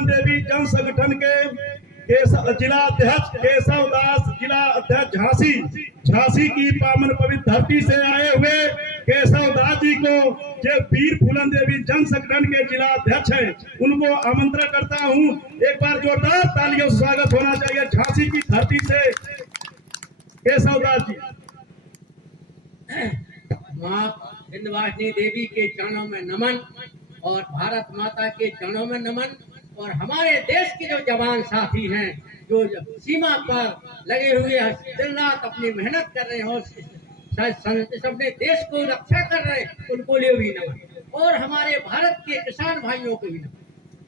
फूलन देवी जन संगठन के जिला अध्यक्ष केशव दास, जिला अध्यक्ष झांसी की पावन पवित्र धरती से आए हुए केशव दास जी को, जो वीर फूलन देवी जन संगठन के जिला अध्यक्ष हैं, उनको आमंत्रण करता हूं। एक बार जोरदार तालियों से स्वागत होना चाहिए झांसी की धरती से केशव दास जी। माँ विंध्यवासिनी देवी के चरणों में नमन और भारत माता के चरणों में नमन, और हमारे देश के जो जवान साथी हैं जो सीमा पर लगे हुए दिन रात अपनी मेहनत कर रहे हो, अपने देश को रक्षा कर रहे हैं, उनको लिए भी नमन। और हमारे भारत के किसान भाइयों को भी नमन,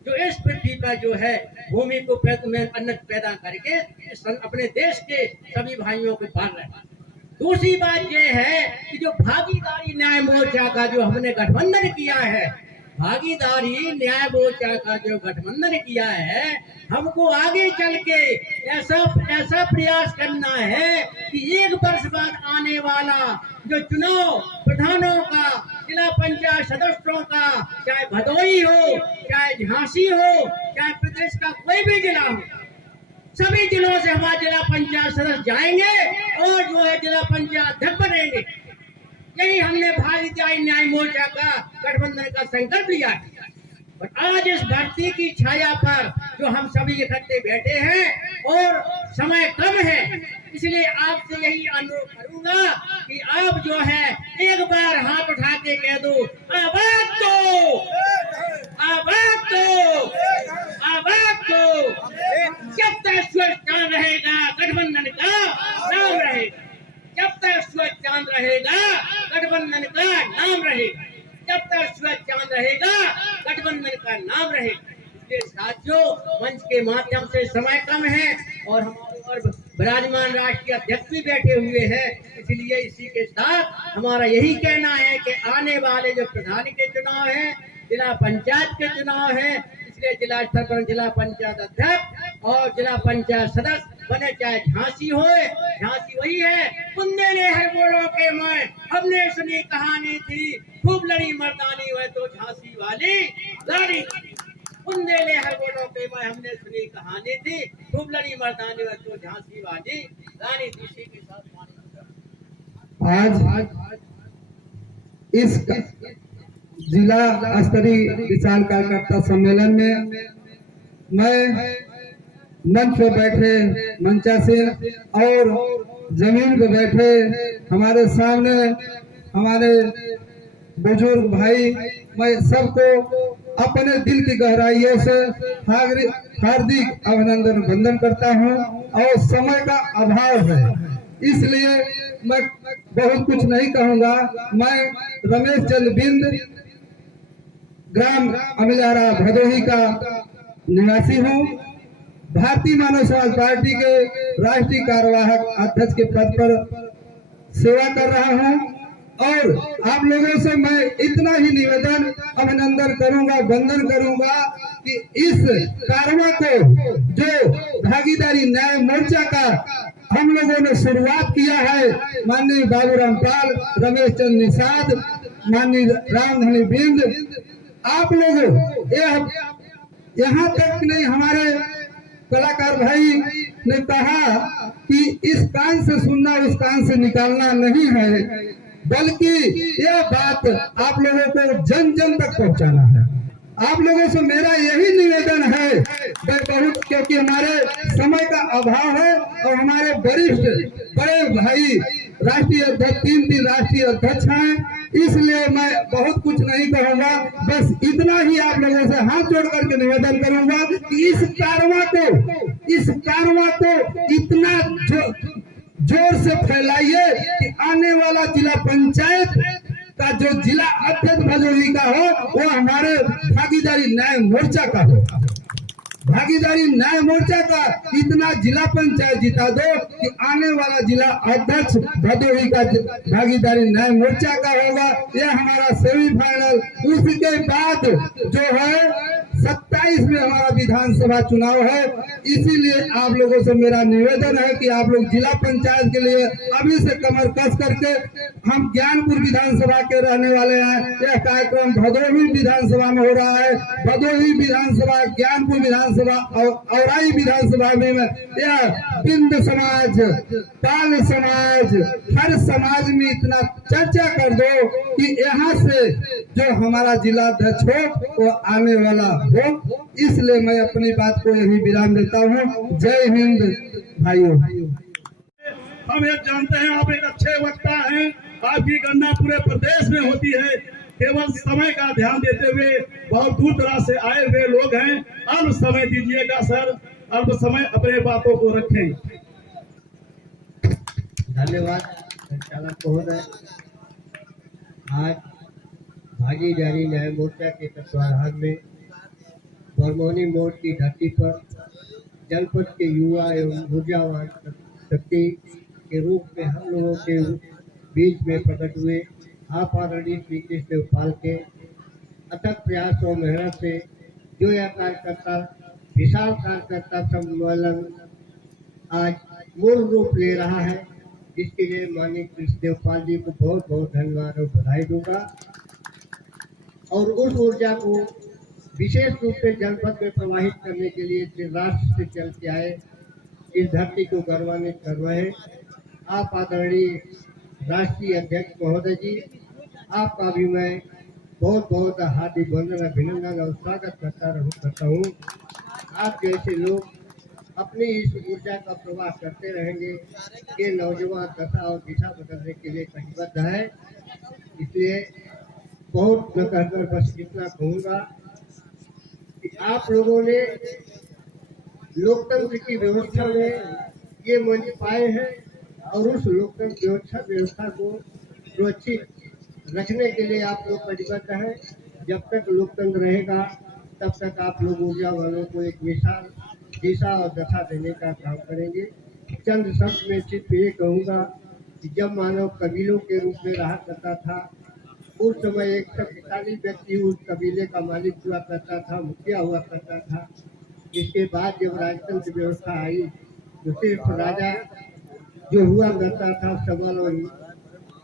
जो इस पृथ्वी पर जो है भूमि को अन्न पैदा करके अपने देश के सभी भाइयों को पाल रहे हैं। दूसरी बात यह है कि जो भागीदारी न्याय मोर्चा का जो हमने गठबंधन किया है, भागीदारी न्याय मोर्चा का जो गठबंधन किया है, हमको आगे चल के ऐसा प्रयास करना है कि 1 वर्ष बाद आने वाला जो चुनाव प्रधानों का, जिला पंचायत सदस्यों का, चाहे भदोही हो, चाहे झांसी हो, चाहे प्रदेश का कोई भी जिला हो, सभी जिलों से हमारे जिला पंचायत सदस्य जाएंगे और जो है जिला पंचायत अध्यक्ष बनेंगे। यही हमने भागीदारी न्याय मोर्चा का गठबंधन का संकल्प लिया है। और आज इस भर्ती की छाया पर जो हम सभी इकट्ठे बैठे हैं और समय कम है, इसलिए आपसे यही अनुरोध करूंगा कि आप जो है एक बार हाथ उठा के कह दो, आबाद दो, आबाद दो, आबाद दो। जब तक सूरज चांद रहेगा गठबंधन का नाम रहेगा, जब तक सूरज चांद रहेगा गठबंधन का नाम रहेगा, जब तक सूरज चांद रहेगा गठबंधन का नाम रहेगा। इसलिए साथियों, मंच के माध्यम से समय कम है और हमारे और विराजमान राष्ट्रीय अध्यक्ष भी बैठे हुए हैं, इसलिए इसी के साथ हमारा यही कहना है कि आने वाले जो प्रधान के चुनाव है, जिला पंचायत के चुनाव है, इसलिए जिला स्तर पर जिला पंचायत अध्यक्ष और जिला पंचायत सदस्य बने, चाहे झांसी हो, झांसी वही है। कुंदे ने हर बोलों के मैं हमने सुनी कहानी थी, खूब लड़ी मर्दानी हुए तो झांसी वाली लाड़ी। कुंदे ने हर बोलों के मैं हमने सुनी कहानी थी, खूब लड़ी मर्दानी हुए तो झांसी वाली रानी। इसी के साथ आज इस जिला स्तरीय किसान कार्यकर्ता सम्मेलन में मैं मंच पे बैठे मंचासीन और जमीन पे बैठे हमारे सामने हमारे बुजुर्ग भाई, मैं सबको अपने दिल की गहराइयों से हार्दिक अभिनंदन वंदन करता हूं। और समय का अभाव है, इसलिए मैं बहुत कुछ नहीं कहूंगा। मैं रमेश चंद्र बिंद, ग्राम अमिलारा भदोही का निवासी हूं। भारतीय मानव समाज पार्टी के राष्ट्रीय कार्यवाहक अध्यक्ष के पद पर सेवा कर रहा हूं और आप लोगों से मैं इतना ही निवेदन अभिनंदन करूंगा, वंदन करूंगा कि इस कारवा को जो भागीदारी न्याय मोर्चा का हम लोगों ने शुरुआत किया है, माननीय बाबूराम पाल, रमेश चंद्र निषाद, माननीय रामधनी बिंद, आप लोग यहाँ तक नहीं, हमारे कलाकार भाई ने कहा कि इस कान से सुनना उस कान से निकालना नहीं है, बल्कि यह बात आप लोगों को जन जन तक पहुंचाना है। आप लोगों से मेरा यही निवेदन है, बहुत, क्योंकि हमारे समय का अभाव है और हमारे वरिष्ठ बड़े भाई राष्ट्रीय अध्यक्ष, 3 राष्ट्रीय अध्यक्ष हैं, इसलिए मैं बहुत कुछ नहीं कहूंगा। बस इतना ही आप लोगों से हाथ जोड़ करके निवेदन करूंगा कि इस कारवा को इतना जोर से फैलाइए कि आने वाला जिला पंचायत का जो जिला अध्यक्ष भदोही का हो वो हमारे भागीदारी न्याय मोर्चा का हो। भागीदारी न्याय मोर्चा का इतना जिला पंचायत जिता दो कि आने वाला जिला अध्यक्ष भदोही का भागीदारी न्याय मोर्चा का होगा। यह हमारा सेमीफाइनल। उसके बाद जो है 27 में हमारा विधानसभा चुनाव है। इसीलिए आप लोगों से मेरा निवेदन है कि आप लोग जिला पंचायत के लिए अभी से कमर कस करके, हम ज्ञानपुर विधानसभा के रहने वाले हैं। यह कार्यक्रम भदोही विधानसभा में हो रहा है। भदोही विधानसभा, ज्ञानपुर विधानसभा और औराई विधानसभा में यह बिंद समाज, पाल समाज, हर समाज में इतना चर्चा कर दो कि यहाँ से जो हमारा जिला अध्यक्ष हो वो आने वाला हो। इसलिए मैं अपनी बात को यही विराम देता हूँ। जय हिंद भाइयों। हम एक जानते हैं आप एक अच्छे वक्ता हैं, आपकी गणना पूरे प्रदेश में होती है। केवल समय का ध्यान देते हुए बहुत दूर दराज से आए हुए लोग हैं, अल्प समय दीजिएगा सर, अल्प समय अपने बातों को रखें। धन्यवाद संचालक महोदय। आज भागीदारी न्याय मोर्चा के तत्वाधान में बरमौनी मोड़ की धरती पर जनपद के युवा एवं ऊर्जावान शक्ति के रूप में हम लोगों के बीच में प्रकट हुए आप आदरणीय श्री कृष्ण देवपाल के अथक प्रयास और मेहनत से जो यह कार्यकर्ता विशाल कार्यकर्ता सम्मेलन आज मूल रूप ले रहा है, इसके लिए माननीय कृष्ण देवपाल जी को बहुत बहुत धन्यवाद और बधाई दूंगा। और उस ऊर्जा को विशेष रूप से जनपद में प्रवाहित करने के लिए राष्ट्र से चल के आए, इस धरती को गौरवान्वित कर रहे आप आदरणीय राष्ट्रीय अध्यक्ष महोदय जी, आपका भी मैं बहुत बहुत हार्दिक वंदन, अभिनंदन और स्वागत करता हूँ। आप जैसे लोग अपनी इस ऊर्जा का प्रवाह करते रहेंगे, ये नौजवान दशा और दिशा बदलने के लिए कटिबद्ध है। इसलिए बहुत न कहकर बस इतना कहूँगा कि आप लोगों ने लोकतंत्र की व्यवस्था में ये मंच पाए हैं और उस लोकतंत्र व्यवस्था को सुरक्षित रखने के लिए आप लोग कटिबद्ध हैं। जब तक लोकतंत्र रहेगा तब तक आप लोग ऊर्जा वालों को एक मिसाल, दिशा और दशा देने का काम करेंगे। चंद शब्द में सिर्फ ये कहूँगा कि जब मानव कबीलों के रूप में रहा करता था, उस समय एक शक्तिशाली व्यक्ति उस कबीले का मालिक हुआ करता था, मुखिया हुआ करता था। इसके बाद जब राजतंत्र व्यवस्था आई तो सिर्फ राजा जो हुआ करता था सबल,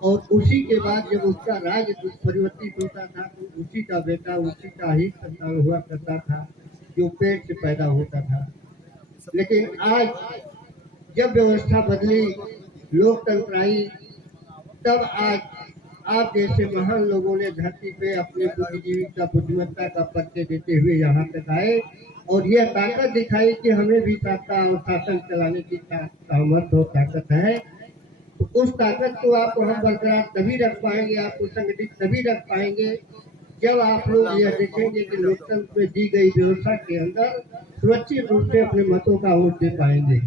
और उसी के बाद जब उसका राज्य परिवर्तित होता था तो उसी का बेटा, उसी का ही संतान हुआ करता था जो पेट से पैदा होता था। लेकिन आज जब व्यवस्था बदली, लोकतंत्र आई, तब आज आप जैसे महान लोगों ने धरती पे अपने बुद्धिजीविता, बुद्धिमत्ता का परिचय देते हुए यहाँ तक आए और यह ताकत दिखाई कि हमें भी सत्ता और शासन चलाने की सामर्थ्य और ताकत है। तो उस ताकत को आप हम बरकरार तभी रख पाएंगे, आपको संगठित तभी रख पाएंगे जब आप लोग यह देखेंगे कि लोकतंत्र में दी गई व्यवस्था के अंदर सुरक्षित रूप से अपने मतों का वोट दे पाएंगे।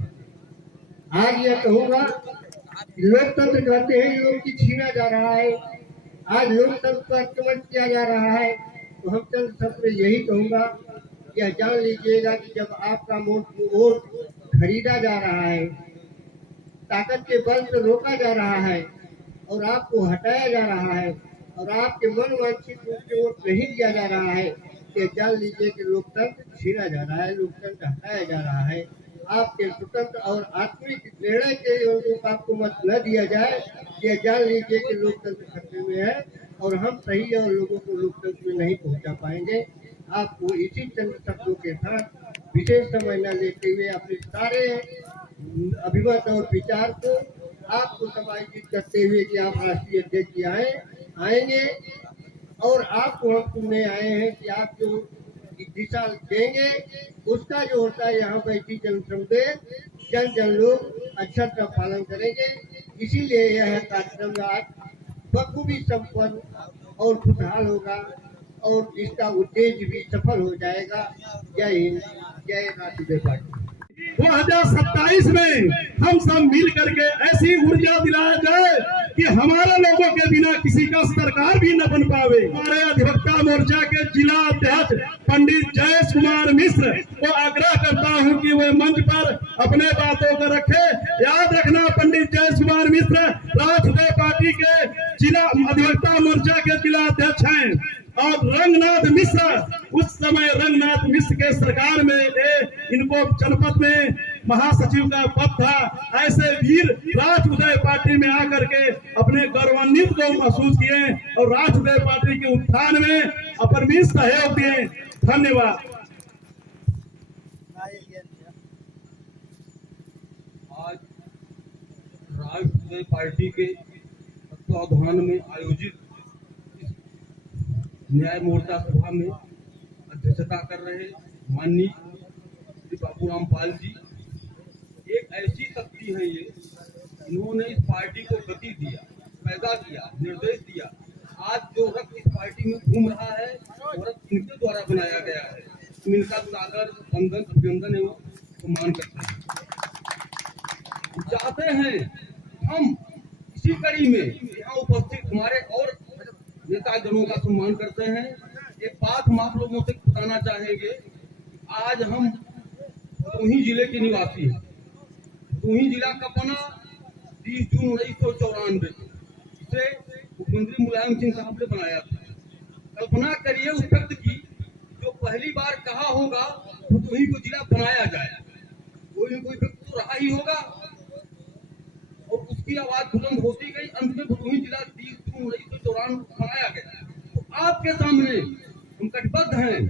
आज यह कहूँगा, लोकतंत्र कहते हैं लोग की छीना जा रहा है, आज लोकतंत्र पर आक्रमण किया जा रहा है। तो हम चंद शब्द में यही कहूँगा, यह जान लीजिएगा कि जब आपका वोट खरीदा जा रहा है, ताकत के बल से रोका जा रहा है और आपको हटाया जा रहा है और आपके मन वांछित रूप से वोट नहीं दिया जा रहा है, ये जान लीजिए कि लोकतंत्र छीना जा रहा है, लोकतंत्र हटाया जा रहा है। आपके स्वतंत्र और आत्मिक निर्णय के लोगों को आपको मत न दिया जाए, ये जान लीजिए कि लोकतंत्र खतरे में है और हम सही और लोगों को लोकतंत्र में नहीं पहुंचा पाएंगे। आपको इसी चंद शब्दों के साथ विशेष समय न लेते हुए अपने सारे अभिमत और विचार को आपको समायोजित करते हुए कि आप राष्ट्रीय अध्यक्ष आएंगे और आपको हम सुनने आए हैं कि आप जो दिशा देंगे उसका जो होता है यहाँ बैठी जन लोग अच्छा सा पालन करेंगे। इसीलिए यह कार्यक्रम आज बखूबी संपन्न और खुशहाल होगा और इसका उद्देश्य भी सफल हो जाएगा। जय हिंद, जय राष्ट्रीय पार्टी। 2027 में हम सब मिल करके ऐसी ऊर्जा दिलाया जाए कि हमारे लोगों के बिना किसी का सरकार भी न बन पावे। हमारे अधिवक्ता मोर्चा के जिला अध्यक्ष पंडित जयेश कुमार मिश्र को आग्रह करता हूं कि वे मंच पर अपने बातों को रखे। याद रखना, पंडित जयेश कुमार मिश्र राष्ट्रीय पार्टी के जिला अधिवक्ता मोर्चा के जिला अध्यक्ष हैं और रंगनाथ मिश्र, उस समय रंगनाथ मिश्र के सरकार में इनको जनपद में महासचिव का पद था। ऐसे वीर राज उदय पार्टी में आकर के अपने गौरवान्वित को महसूस किए और राज उदय पार्टी के उत्थान में अपरमित सहयोग दिए। धन्यवाद। आज राष्ट्रीय पार्टी के तत्वावधान में आयोजित न्याय मोर्चा सभा में अध्यक्षता कर रहे माननीय श्री बाबूराम पाल जी, एक ऐसी शक्ति है ये, इन्होंने इस पार्टी को गति दिया, पैदा किया, निर्देश दिया। आज जो रक्त इस पार्टी में घूम रहा है वो रक्त इनके द्वारा बनाया गया है। इनका सागर वंदन अभिनंदन एवं सम्मान करते हैं। चाहते हैं हम इसी कड़ी में यहाँ उपस्थित हमारे और नेता जनों का सम्मान करते हैं। एक बात हम आप लोगों से बताना चाहेंगे, आज हम भदोही जिले के निवासी हैं। भदोही जिला का बना 30 जून 1994 इसे मुख्यमंत्री मुलायम सिंह साहब ने बनाया था। कल्पना करिए उस व्यक्ति की जो पहली बार कहा होगा भदोही को जिला बनाया जाए, कोई न कोई व्यक्ति तो रहा ही होगा और उसकी आवाज बुलंद होती गई। अंत में भदोही जिला 30 जून 1994 बनाया गया। तो आपके सामने हम कटिबद्ध हैं,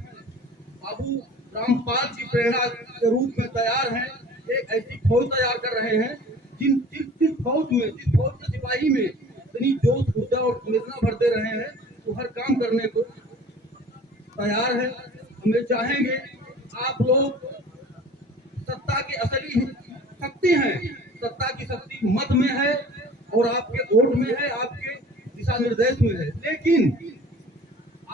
बाबू रामपाल की प्रेरणा के रूप में तैयार हैं। एक ऐसी फौज तैयार कर रहे हैं जिस फौज के सिपाही में इतनी जोश ऊर्जा और प्रेरणा भरते रहे हैं, तो हर काम करने को तैयार है। हमें चाहेंगे आप लोग सत्ता की असली शक्ति हैं, सत्ता की शक्ति मत में है और आपके वोट में है, आपके दिशा निर्देश में है। लेकिन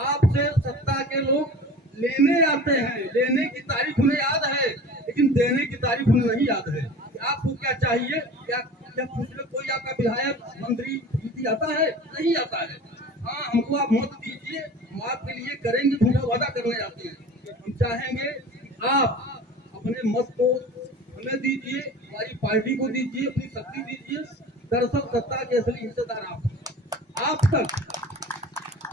आपसे सत्ता के लोग लेने आते हैं, लेने की तारीख उन्हें याद है लेकिन देने की तारीख उन्हें नहीं याद है। आपको क्या चाहिए, क्या पूछ लो, कोई आपका विधायक मंत्री जीती आता है? नहीं आता है। हाँ, हमको आप मत दीजिए, हम आपके लिए करेंगे, झूठा वादा करने आते हैं। हम चाहेंगे आप अपने मत को हमें दीजिए, हमारी पार्टी को दीजिए, अपनी शक्ति दीजिए। दरअसल सत्ता के असली हिस्सेदार आप तक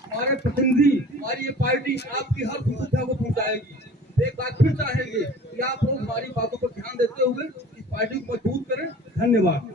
हमारे प्रतिनिधि, हमारी ये पार्टी आपकी हर सुविधा को पहुंचाएगी। एक बात फिर चाहेंगे कि आप लोग हमारी बातों पर ध्यान देते हुए इस पार्टी को मजबूत करें। धन्यवाद।